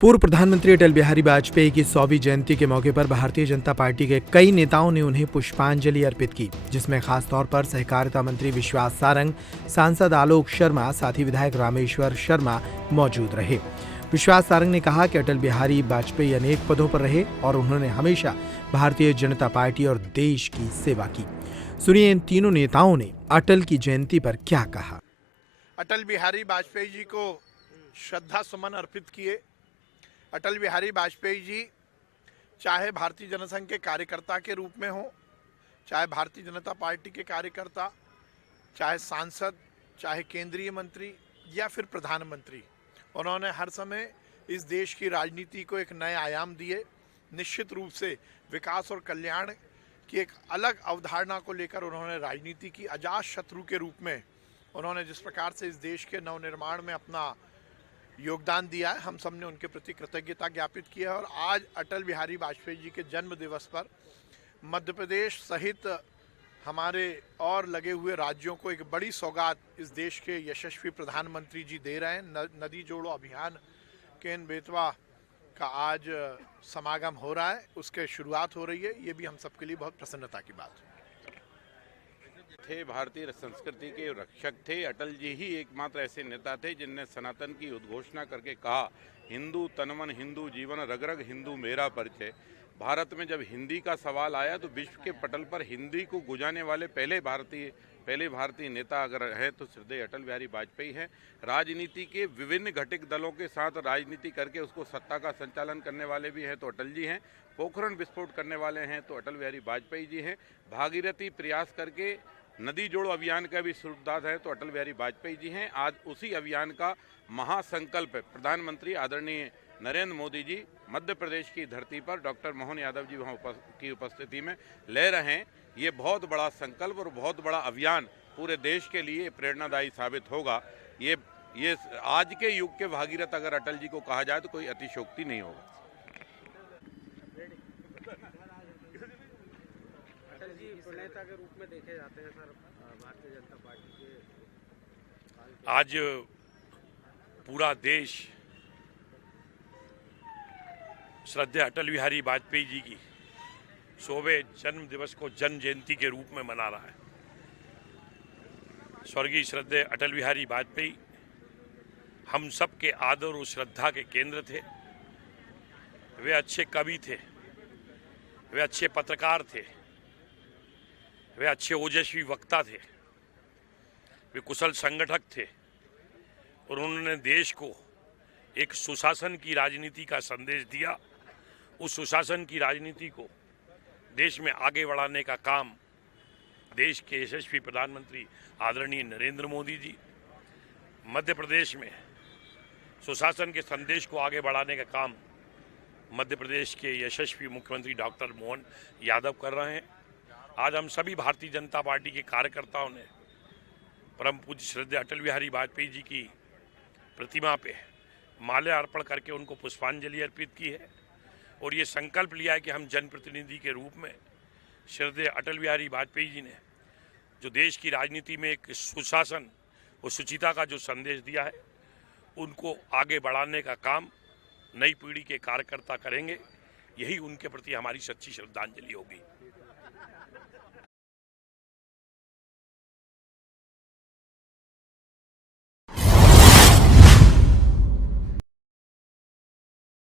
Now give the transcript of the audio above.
पूर्व प्रधानमंत्री अटल बिहारी वाजपेयी की 100वीं जयंती के मौके पर भारतीय जनता पार्टी के कई नेताओं ने उन्हें पुष्पांजलि अर्पित की, जिसमें खासतौर पर सहकारिता मंत्री विश्वास सारंग, सांसद आलोक शर्मा, साथ ही विधायक रामेश्वर शर्मा मौजूद रहे। विश्वास सारंग ने कहा कि अटल बिहारी वाजपेयी अनेक पदों पर रहे और उन्होंने हमेशा भारतीय जनता पार्टी और देश की सेवा की। सुनिए इन तीनों नेताओं ने अटल की जयंती पर क्या कहा। अटल बिहारी वाजपेयी जी को श्रद्धा सुमन अर्पित किए। अटल बिहारी वाजपेयी जी चाहे भारतीय जनसंघ के कार्यकर्ता के रूप में हो, चाहे भारतीय जनता पार्टी के कार्यकर्ता, चाहे सांसद, चाहे केंद्रीय मंत्री या फिर प्रधानमंत्री, उन्होंने हर समय इस देश की राजनीति को एक नए आयाम दिए। निश्चित रूप से विकास और कल्याण की एक अलग अवधारणा को लेकर उन्होंने राजनीति की। अजात शत्रु के रूप में उन्होंने जिस प्रकार से इस देश के नवनिर्माण में अपना योगदान दिया है, हम सब ने उनके प्रति कृतज्ञता ज्ञापित किया है। और आज अटल बिहारी वाजपेयी जी के जन्म दिवस पर मध्य प्रदेश सहित हमारे और लगे हुए राज्यों को एक बड़ी सौगात इस देश के यशस्वी प्रधानमंत्री जी दे रहे हैं। नदी जोड़ो अभियान केन बेतवा का आज समागम हो रहा है, उसके शुरुआत हो रही है। ये भी हम सबके लिए बहुत प्रसन्नता की बात है। थे भारतीय संस्कृति के रक्षक थे। अटल जी ही एकमात्र ऐसे नेता थे जिनने सनातन की उद्घोषणा करके कहा, हिंदू तनमन हिंदू जीवन, रग रग हिंदू मेरा परिचय। भारत में जब हिंदी का सवाल आया तो विश्व के पटल पर हिंदी को गुजारने वाले पहले भारतीय नेता अगर है तो श्रद्धेय अटल बिहारी वाजपेयी हैं। राजनीति के विभिन्न घटक दलों के साथ राजनीति करके उसको सत्ता का संचालन करने वाले भी हैं तो अटल जी हैं। पोखरण विस्फोट करने वाले हैं तो अटल बिहारी वाजपेयी जी हैं। भागीरथी प्रयास करके नदी जोड़ो अभियान का भी सूत्रधार है तो अटल बिहारी वाजपेयी जी हैं। आज उसी अभियान का महासंकल्प प्रधानमंत्री आदरणीय नरेंद्र मोदी जी मध्य प्रदेश की धरती पर डॉक्टर मोहन यादव जी वहाँ की उपस्थिति में ले रहे हैं। ये बहुत बड़ा संकल्प और बहुत बड़ा अभियान पूरे देश के लिए प्रेरणादायी साबित होगा। ये आज के युग के भागीरथ अगर अटल जी को कहा जाए तो कोई अतिशयोक्ति नहीं होगा। अटल जी प्रणेता के रूप में देखे जाते हैं सर भारतीय जनता पार्टी के। आज पूरा देश श्रद्धेय अटल बिहारी वाजपेयी जी की 100वें जन्म दिवस को जन्म जयंती के रूप में मना रहा है। स्वर्गीय श्रद्धेय अटल बिहारी वाजपेयी हम सब के आदर और श्रद्धा के केंद्र थे। वे अच्छे कवि थे, वे अच्छे पत्रकार थे, वे अच्छे ओजस्वी वक्ता थे, वे कुशल संगठक थे और उन्होंने देश को एक सुशासन की राजनीति का संदेश दिया। उस सुशासन की राजनीति को देश में आगे बढ़ाने का काम देश के यशस्वी प्रधानमंत्री आदरणीय नरेंद्र मोदी जी, मध्य प्रदेश में सुशासन के संदेश को आगे बढ़ाने का काम मध्य प्रदेश के यशस्वी मुख्यमंत्री डॉक्टर मोहन यादव कर रहे हैं। आज हम सभी भारतीय जनता पार्टी के कार्यकर्ताओं ने परम पूज्य श्रद्धेय अटल बिहारी वाजपेयी जी की प्रतिमा पे माल्या अर्पण करके उनको पुष्पांजलि अर्पित की है और ये संकल्प लिया है कि हम जनप्रतिनिधि के रूप में श्रद्धेय अटल बिहारी वाजपेयी जी ने जो देश की राजनीति में एक सुशासन और शुचिता का जो संदेश दिया है, उनको आगे बढ़ाने का काम नई पीढ़ी के कार्यकर्ता करेंगे। यही उनके प्रति हमारी सच्ची श्रद्धांजलि होगी।